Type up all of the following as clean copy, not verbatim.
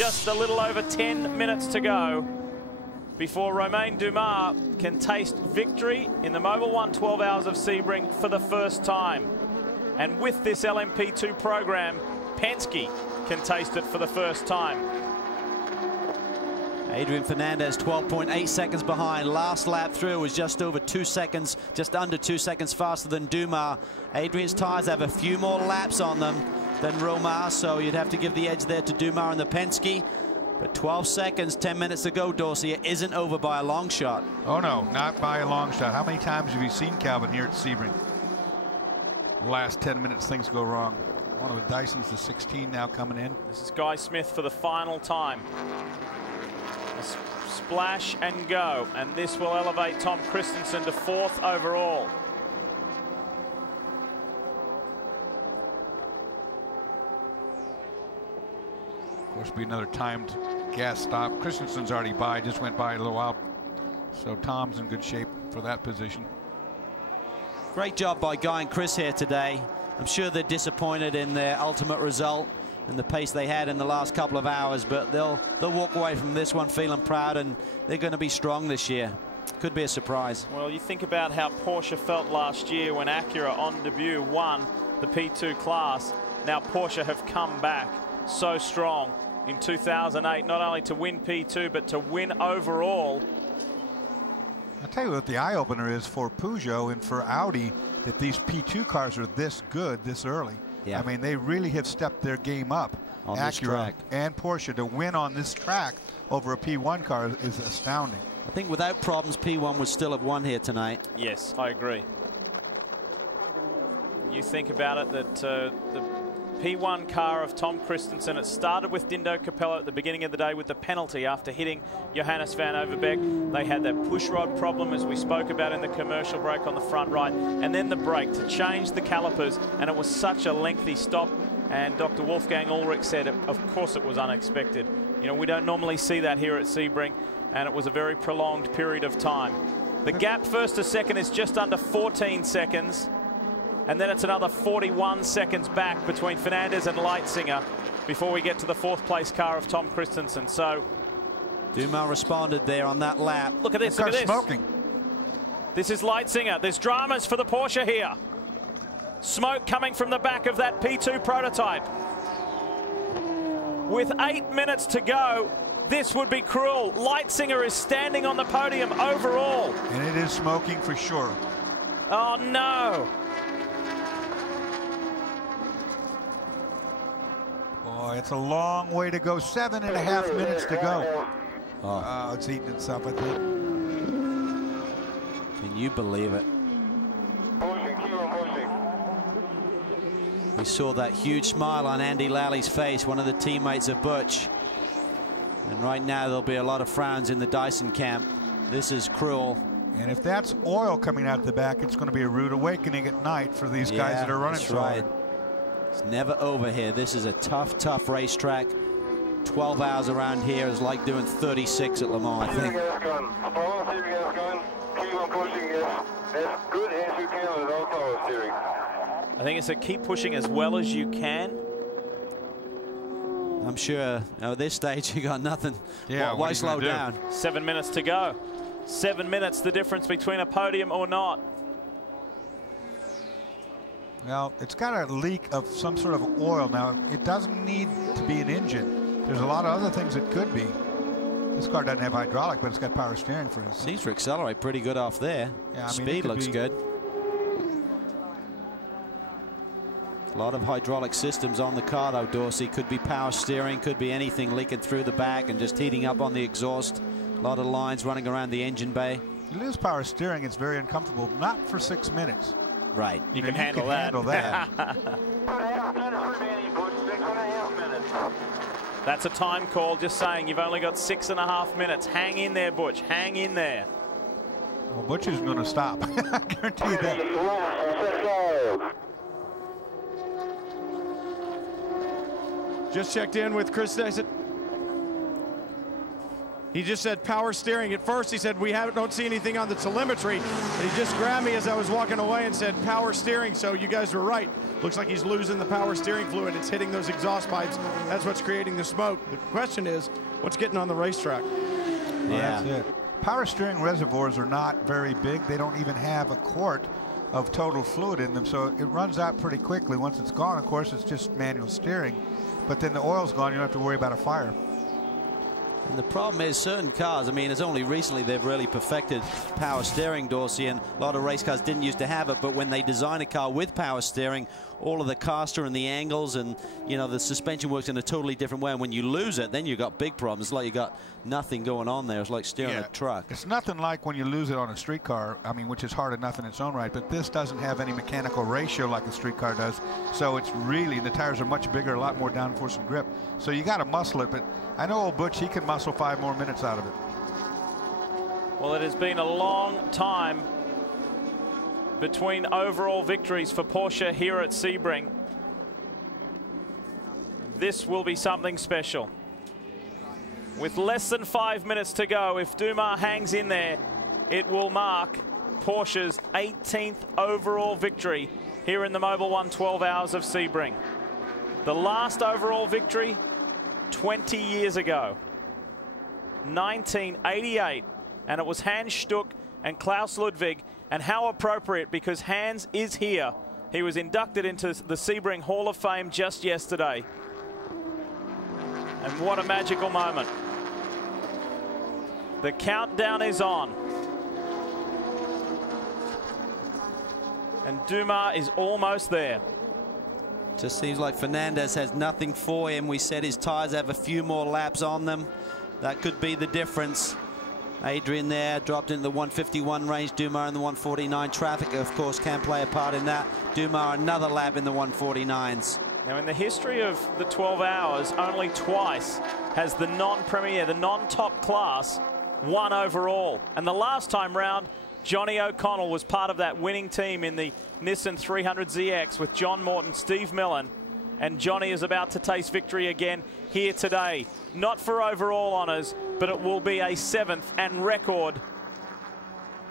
just a little over 10 minutes to go before Romain Dumas can taste victory in the Mobil 1 12 Hours of Sebring for the first time. And with this LMP2 program, Penske can taste it for the first time. Adrian Fernandez 12.8 seconds behind. Last lap through was just over 2 seconds, just under 2 seconds faster than Dumas. Adrian's tires have a few more laps on them than Romain, so you'd have to give the edge there to Dumas and the Penske. But 12 seconds, 10 minutes to go, Dorsey. It isn't over by a long shot. Oh no, not by a long shot. How many times have you seen Calvin here at Sebring? Last 10 minutes things go wrong. One of the Dysons, the 16 now coming in. This is Guy Smith for the final time. A splash and go, and this will elevate Tom Christensen to 4th overall. Of course, be another timed gas stop. Christensen's already by, just went by a little while. So Tom's in good shape for that position. Great job by Guy and Chris here today. I'm sure they're disappointed in their ultimate result and the pace they had in the last couple of hours, but they'll walk away from this one feeling proud, and they're going to be strong this year. Could be a surprise. Well, you think about how Porsche felt last year when Acura on debut won the P2 class. Now Porsche have come back so strong in 2008, not only to win P2 but to win overall. I'll tell you what the eye-opener is for Peugeot and for Audi, that these P2 cars are this good this early. Yeah. I mean, they really have stepped their game up. On Acura this track. and Porsche to win on this track over a P1 car is astounding. I think without problems, P1 would still have won here tonight. Yes, I agree. You think about it, that the P1 car of Tom Christensen, it started with Dindo Capello at the beginning of the day with the penalty after hitting Johannes van Overbeek. They had that push rod problem, as we spoke about in the commercial break, on the front right, and then the brake to change the calipers, and it was such a lengthy stop. And Dr. Wolfgang Ulrich said, of course it was unexpected. You know, we don't normally see that here at Sebring, and it was a very prolonged period of time. The gap first to second is just under 14 seconds. And then it's another 41 seconds back between Fernandez and Leitzinger before we get to the 4th place car of Tom Christensen. So Dumas responded there on that lap. Look at this, look at this. Smoking. This is Leitzinger. There's dramas for the Porsche here. Smoke coming from the back of that P2 prototype. With 8 minutes to go, this would be cruel. Leitzinger is standing on the podium overall. And it is smoking for sure. Oh no. Boy, it's a long way to go. 7.5 minutes to go. Oh, it's eating itself, I think. Can you believe it? We saw that huge smile on Andy Lally's face, one of the teammates of Butch. And right now there'll be a lot of frowns in the Dyson camp. This is cruel. And if that's oil coming out the back, it's going to be a rude awakening at night for these guys that are running so hard. It's never over here. This is a tough, tough racetrack. 12 hours around here is like doing 36 at Le Mans, I think. I think it's a keep pushing as well as you can. I'm sure at this stage you got nothing. Yeah, why slow down? 7 minutes to go. 7 minutes, the difference between a podium or not. Well, it's got a leak of some sort of oil. Now, it doesn't need to be an engine. There's a lot of other things it could be. This car doesn't have hydraulic, but it's got power steering, for instance. Seems to accelerate pretty good off there. Yeah, I mean, speed looks good. A lot of hydraulic systems on the car, though, Dorsey. Could be power steering, could be anything leaking through the back and just heating up on the exhaust. A lot of lines running around the engine bay. You lose power steering, it's very uncomfortable. Not for 6 minutes. Right. You can handle that. That's a time call, just saying you've only got 6.5 minutes. Hang in there, Butch. Hang in there. Well, Butch isn't going to stop. I guarantee you that. Just checked in with Chris Dyson. He just said power steering. At first he said we don't see anything on the telemetry. And he just grabbed me as I was walking away and said power steering. So you guys were right. Looks like he's losing the power steering fluid. It's hitting those exhaust pipes. That's what's creating the smoke. The question is, what's getting on the racetrack? Yeah. That's it. Power steering reservoirs are not very big. They don't even have a quart of total fluid in them, so it runs out pretty quickly. Once it's gone, of course, it's just manual steering. But then the oil's gone, you don't have to worry about a fire. And the problem is certain cars, I mean, it's only recently they've really perfected power steering, Dorsey, and a lot of race cars didn't used to have it, but when they design a car with power steering, all of the caster and the angles and, you know, the suspension works in a totally different way. And when you lose it, then you've got big problems. It's like you got nothing going on there. It's like steering a truck. It's nothing like when you lose it on a street car, I mean, which is hard enough in its own right, but this doesn't have any mechanical ratio like a street car does. So it's really, the tires are much bigger, a lot more downforce and grip. So you got to muscle it, but I know old Butch, he can muscle 5 more minutes out of it. Well, it has been a long time between overall victories for Porsche here at Sebring. This will be something special. With less than 5 minutes to go, if Dumas hangs in there, it will mark Porsche's 18th overall victory here in the Mobil 1 12 Hours of Sebring. The last overall victory 20 years ago, 1988, and it was Hans Stuck and Klaus Ludwig. And how appropriate, because Hans is here. He was inducted into the Sebring Hall of Fame just yesterday. And what a magical moment. The countdown is on. And Dumas is almost there. Just seems like Fernandez has nothing for him. We said his tires have a few more laps on them. That could be the difference. Adrian there dropped into the 151 range. Dumas in the 149. Traffic, of course, can play a part in that. Dumas another lap in the 149s. Now, in the history of the 12 hours, only twice has the non-premier, the non-top class, won overall. And the last time round, Johnny O'Connell was part of that winning team in the Nissan 300ZX with John Morton, Steve Millen. And Johnny is about to taste victory again here today. Not for overall honours, but it will be a 7th and record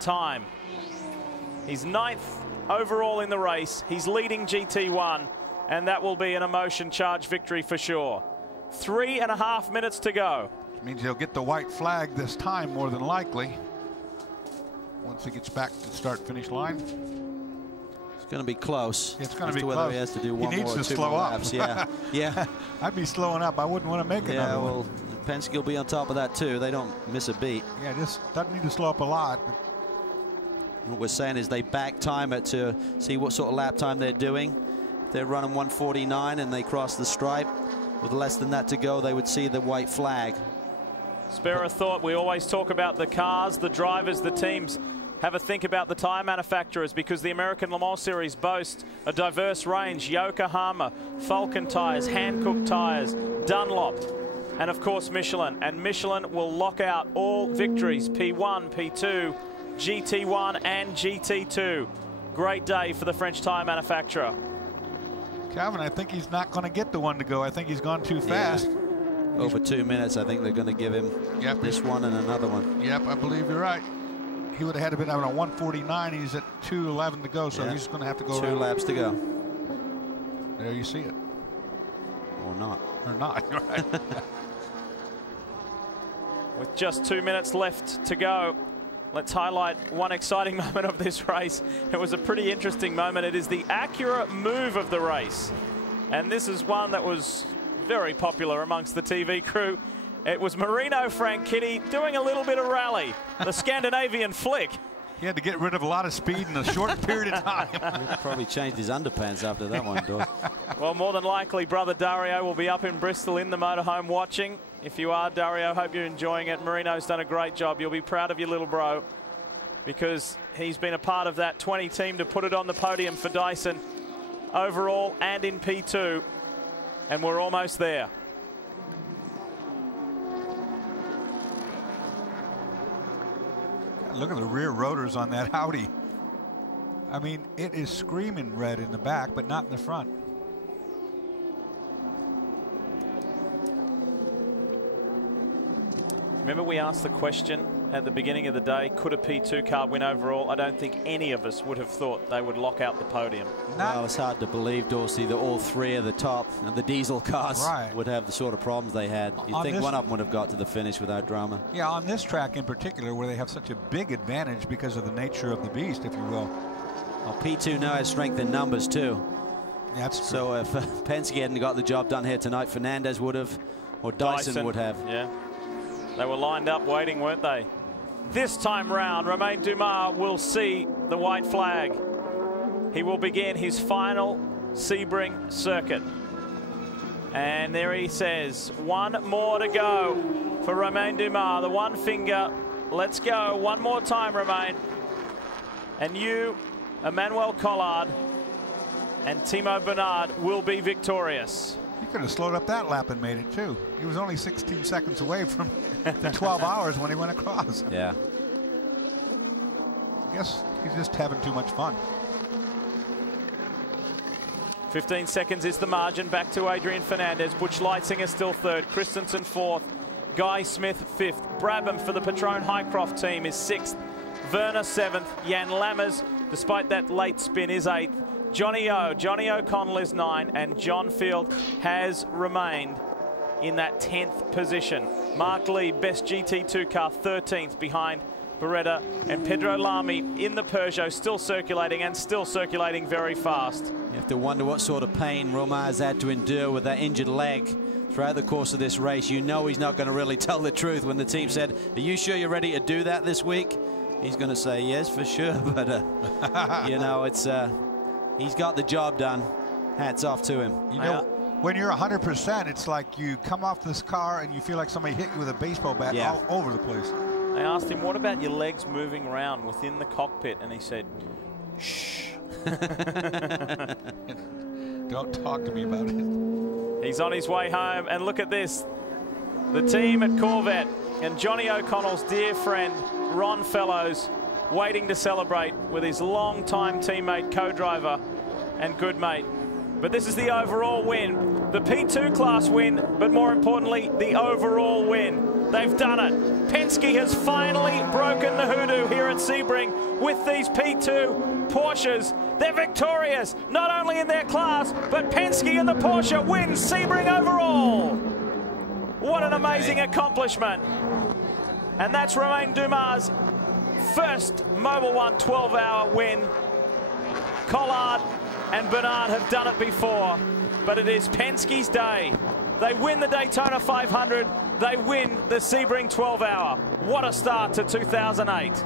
time. He's 9th overall in the race. He's leading GT1, and that will be an emotion-charged victory for sure. 3.5 minutes to go. Which means he'll get the white flag this time, more than likely, once he gets back to the start-finish line. It's going to be close. It's going to be whether close. He has to do he one needs more or to two slow more up. laps. Yeah, yeah. I'd be slowing up. I wouldn't want to make another well, one. Penske will be on top of that too. They don't miss a beat. Yeah, just doesn't need to slow up a lot. But what we're saying is they back time it to see what sort of lap time they're doing. If they're running 149 and they cross the stripe with less than that to go, they would see the white flag. Spare a thought. We always talk about the cars, the drivers, the teams. Have a think about the tyre manufacturers, because the American Le Mans Series boasts a diverse range. Yokohama, Falcon tyres, Hankook tyres, Dunlop, and of course Michelin. And Michelin will lock out all victories, P1, P2, GT1 and GT2. Great day for the French tyre manufacturer. Calvin, I think he's not going to get the one to go. I think he's gone too fast. Over 2 minutes, I think they're going to give him this one and another one. Yep, I believe you're right. He would have had to been out on 149. He's at 2:11 to go, so he's going to have to go. 2 laps to go. There you see it. Or not. Or not, right. With just 2 minutes left to go, let's highlight one exciting moment of this race. It was a pretty interesting moment. It is the Acura move of the race. And this is one that was very popular amongst the TV crew. It was Marino Franchitti doing a little bit of rally, the Scandinavian flick. He had to get rid of a lot of speed in a short period of time. He probably changed his underpants after that one, Dor. Well, more than likely, brother Dario will be up in Bristol in the motorhome watching. If you are, Dario, hope you're enjoying it. Marino's done a great job. You'll be proud of your little bro, because he's been a part of that 20 team to put it on the podium for Dyson overall and in P2. And we're almost there. Look at the rear rotors on that Audi. I mean, it is screaming red in the back, but not in the front. Remember we asked the question at the beginning of the day. Could a P2 car win overall? I don't think any of us would have thought they would lock out the podium. Well, it's hard to believe, Dorsey, that all three of the top of the diesel cars would have the sort of problems they had. You'd think one of them would have got to the finish without drama. Yeah, on this track in particular, where they have such a big advantage because of the nature of the beast, if you will. Well, P2 now has strength in numbers too. That's true. So if Penske hadn't got the job done here tonight, Fernandez would have, or Dyson would have. Yeah, they were lined up waiting, weren't they? This time round, Romain Dumas will see the white flag. He will begin his final Sebring circuit. And there he says, one more to go for Romain Dumas. The one finger. Let's go. One more time, Romain. And you, Emmanuel Collard, and Timo Bernard will be victorious. He could have slowed up that lap and made it too. He was only 16 seconds away from the 12 hours when he went across. Yeah. I guess he's just having too much fun. 15 seconds is the margin. Back to Adrian Fernandez. Butch Leitzinger still third. Christensen fourth. Guy Smith fifth. Brabham for the Patron Highcroft team is sixth. Werner seventh. Jan Lammers, despite that late spin, is eighth. Johnny O'Connell is 9, and John Field has remained in that 10th position. Mark Lee, best GT2 car, 13th behind Beretta, and Pedro Lamy in the Peugeot, still circulating very fast. You have to wonder what sort of pain Romain has had to endure with that injured leg throughout the course of this race. You know he's not going to really tell the truth when the team said, "Are you sure you're ready to do that this week?" He's going to say, "Yes, for sure," but you know, it's he's got the job done. Hats off to him. You know, when you're 100%, it's like you come off this car and you feel like somebody hit you with a baseball bat all over the place. I asked him, what about your legs moving around within the cockpit? And he said, shh. Don't talk to me about it. He's on his way home, and look at this. The team at Corvette and Johnny O'Connell's dear friend, Ron Fellows, waiting to celebrate with his longtime teammate, co-driver, and good mate. But this is the overall win. The P2 class win, but more importantly, the overall win. They've done it. Penske has finally broken the hoodoo here at Sebring with these P2 Porsches. They're victorious, not only in their class, but Penske and the Porsche wins Sebring overall. What an amazing accomplishment. And that's Romain Dumas' first Mobil 1 12-hour win. Collard and Bernard have done it before, but it is Penske's day. They win the Daytona 500. They win the Sebring 12-hour. What a start to 2008.